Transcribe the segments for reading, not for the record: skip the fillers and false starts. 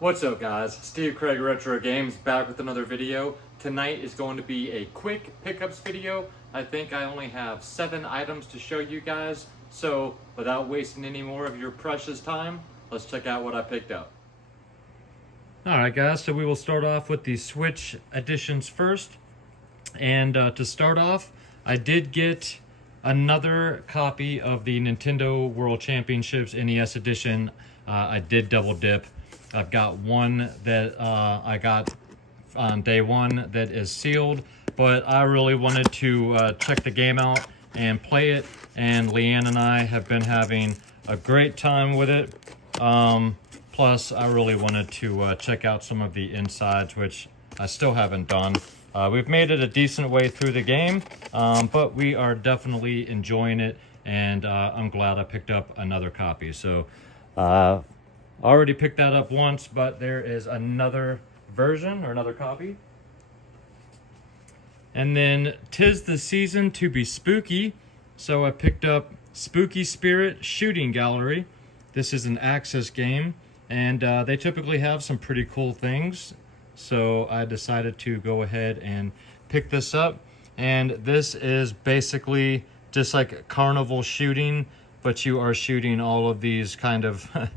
What's up guys, Steve Craig Retro Games back with another video. Tonight is going to be a quick pickups video. I think I only have 7 items to show you guys, so without wasting any more of your precious time, let's check out what I picked up. Alright guys, so we will start off with the Switch editions first. And to start off, I did get another copy of the Nintendo World Championships NES edition. I did double dip. I've got one that I got on day one that is sealed, but I really wanted to check the game out and play it, and Leanne and I have been having a great time with it. Plus, I really wanted to check out some of the insides, which I still haven't done. We've made it a decent way through the game, but we are definitely enjoying it, and I'm glad I picked up another copy. So, already picked that up once, but there is another version or another copy. And then 'Tis the Season to Be Spooky, so I picked up Spooky Spirit Shooting Gallery. This is an Axis game, and they typically have some pretty cool things, so I decided to go ahead and pick this up. And this is basically just like carnival shooting, but you are shooting all of these kind of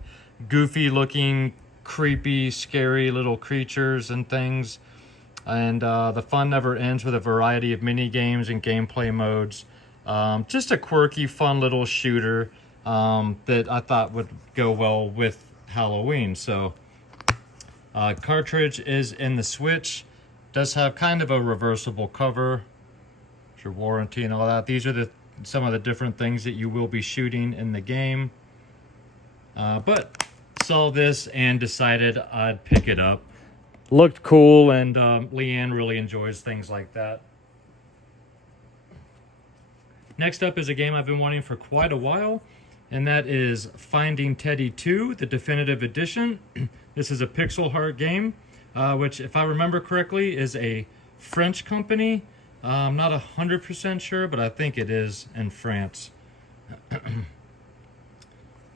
goofy looking, creepy, scary little creatures and things. And the fun never ends with a variety of mini games and gameplay modes. Just a quirky, fun little shooter that I thought would go well with Halloween. So cartridge is in the Switch. Does have kind of a reversible cover. Your warranty and all that. These are some of the different things that you will be shooting in the game. But saw this and decided I'd pick it up. Looked cool, and Leanne really enjoys things like that. Next up is a game I've been wanting for quite a while, and that is Finding Teddy 2, the definitive edition. This is a pixel art game, which, if I remember correctly, is a French company. I'm not 100% sure, but I think it is in France.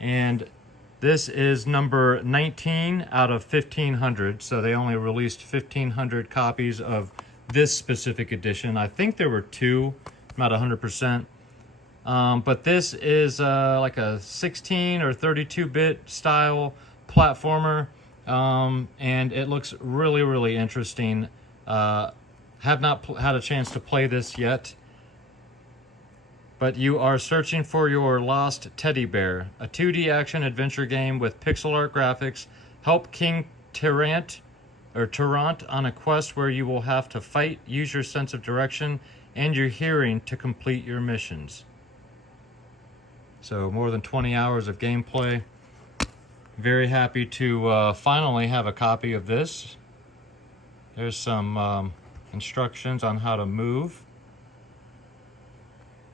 And this is number 19 out of 1,500, so they only released 1,500 copies of this specific edition. I think there were 2, not 100%. But this is like a 16 or 32-bit style platformer, and it looks really, really interesting. Have not had a chance to play this yet. But you are searching for your lost teddy bear, a 2D action adventure game with pixel art graphics. Help King Tyrant on a quest where you will have to fight, use your sense of direction and your hearing to complete your missions. So more than 20 hours of gameplay. Very happy to finally have a copy of this. There's some instructions on how to move.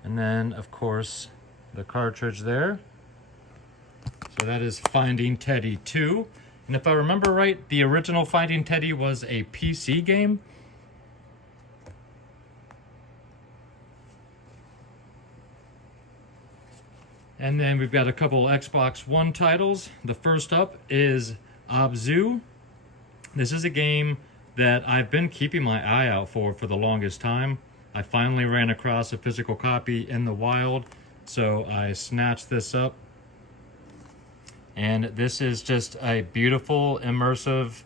And then, of course, the cartridge there. So that is Finding Teddy 2. And if I remember right, the original Finding Teddy was a PC game. And then we've got a couple Xbox One titles. The first up is Abzu. This is a game that I've been keeping my eye out for the longest time. I finally ran across a physical copy in the wild, so I snatched this up. And this is just a beautiful, immersive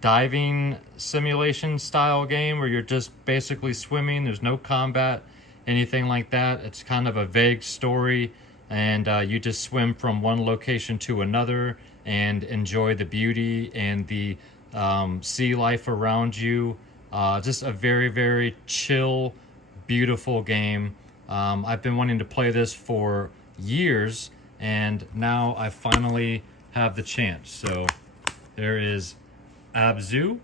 diving simulation style game where you're just basically swimming. There's no combat, anything like that. It's kind of a vague story, and you just swim from one location to another and enjoy the beauty and the sea life around you. Just a very, very chill, beautiful game. I've been wanting to play this for years, and now I finally have the chance. So there is Abzu.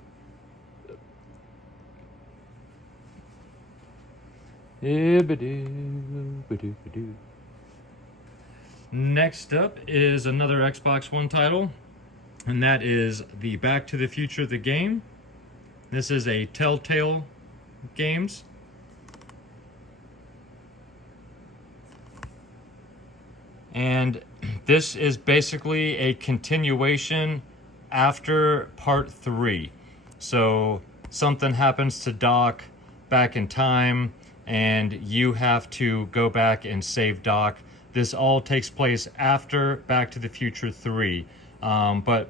Next up is another Xbox One title, and that is the Back to the Future the game. This is a Telltale Games. And this is basically a continuation after part 3. So something happens to Doc back in time, and you have to go back and save Doc. This all takes place after Back to the Future 3. But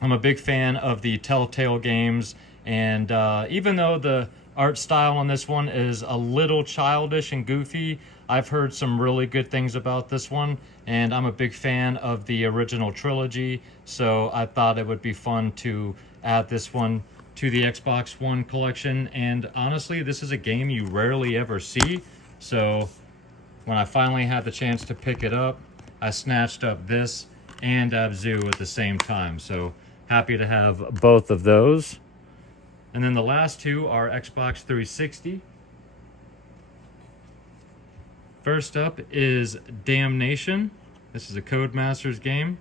I'm a big fan of the Telltale games, and even though the art style on this one is a little childish and goofy, I've heard some really good things about this one, and I'm a big fan of the original trilogy, so I thought it would be fun to add this one to the Xbox One collection. And honestly, this is a game you rarely ever see, so when I finally had the chance to pick it up, I snatched up this and Abzu at the same time, so happy to have both of those. And then the last two are Xbox 360. First up is Damnation. This is a Codemasters game.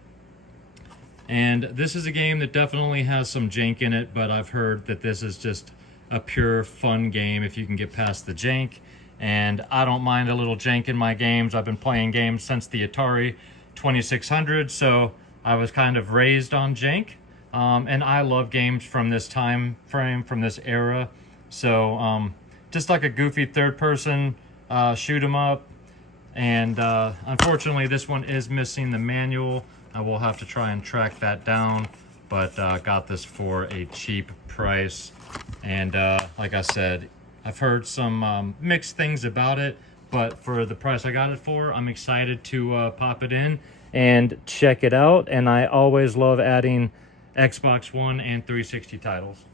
And this is a game that definitely has some jank in it, but I've heard that this is just a pure fun game if you can get past the jank. And I don't mind a little jank in my games. I've been playing games since the Atari 2600, so I was kind of raised on jank. And I love games from this time frame, from this era. So just like a goofy third person shoot 'em up. And unfortunately this one is missing the manual. I will have to try and track that down, but got this for a cheap price. And like I said, I've heard some mixed things about it, but for the price I got it for, I'm excited to pop it in and check it out. And I always love adding Xbox One and 360 titles.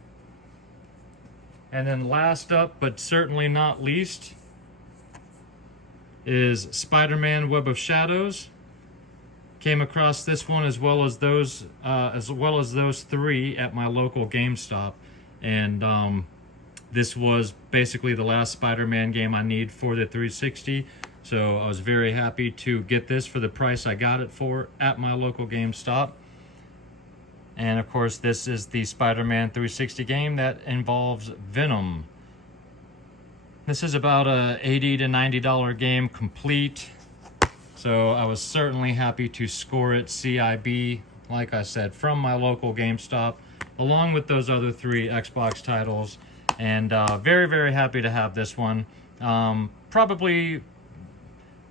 And then last up, but certainly not least, is Spider-Man Web of Shadows. Came across this one as well as those three at my local GameStop, and this was basically the last Spider-Man game I need for the 360. So I was very happy to get this for the price I got it for at my local GameStop. And of course, this is the Spider-Man 360 game that involves Venom. This is about a $80 to $90 game complete. So I was certainly happy to score it CIB, like I said, from my local GameStop, along with those other 3 Xbox titles. And very, very happy to have this one. Probably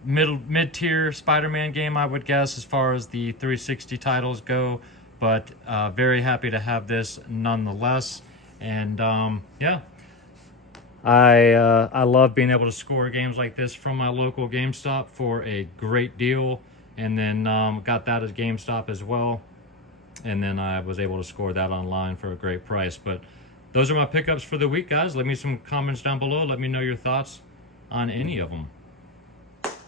mid-tier Spider-Man game, I would guess, as far as the 360 titles go. But very happy to have this nonetheless. And yeah, I love being able to score games like this from my local GameStop for a great deal. And then got that at GameStop as well. And then I was able to score that online for a great price. But those are my pickups for the week, guys. Leave me some comments down below. Let me know your thoughts on any of them.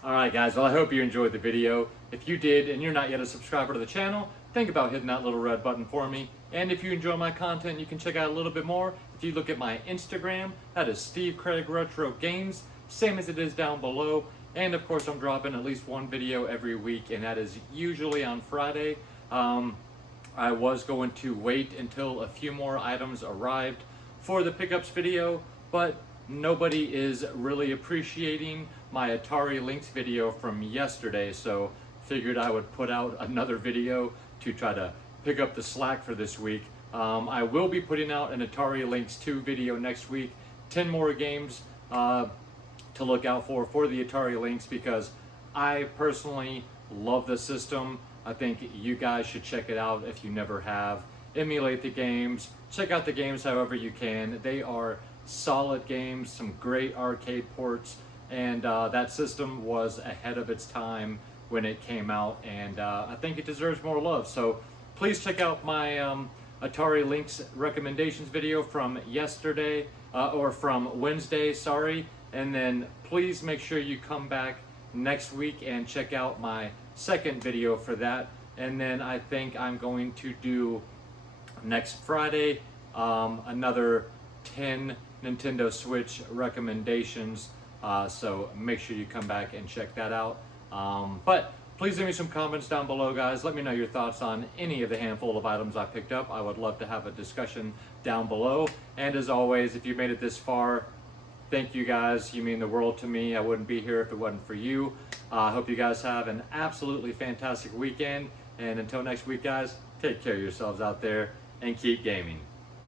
Alright guys, well I hope you enjoyed the video. If you did and you're not yet a subscriber to the channel, think about hitting that little red button for me. And if you enjoy my content, you can check out a little bit more. If you look at my Instagram, that is Steve Craig Retro Games, same as it is down below. And of course I'm dropping at least one video every week, and that is usually on Friday. I was going to wait until a few more items arrived for the pickups video, but nobody is really appreciating my Atari Lynx video from yesterday, so figured I would put out another video to try to pick up the slack for this week. I will be putting out an Atari Lynx 2 video next week, 10 more games to look out for the Atari Lynx, because I personally love the system. I think you guys should check it out if you never have. Emulate the games, check out the games however you can. They are solid games, some great arcade ports, and that system was ahead of its time when it came out, and I think it deserves more love. So please check out my Atari Lynx recommendations video from yesterday, or from Wednesday, sorry. And then please make sure you come back next week and check out my second video for that. And then I think I'm going to do next Friday another 10 Nintendo Switch recommendations. So make sure you come back and check that out. But please leave me some comments down below, guys. Let me know your thoughts on any of the handful of items I picked up. I would love to have a discussion down below. And as always, if you made it this far, thank you guys. You mean the world to me. I wouldn't be here if it wasn't for you. I hope you guys have an absolutely fantastic weekend. And until next week, guys, Take care of yourselves out there and keep gaming.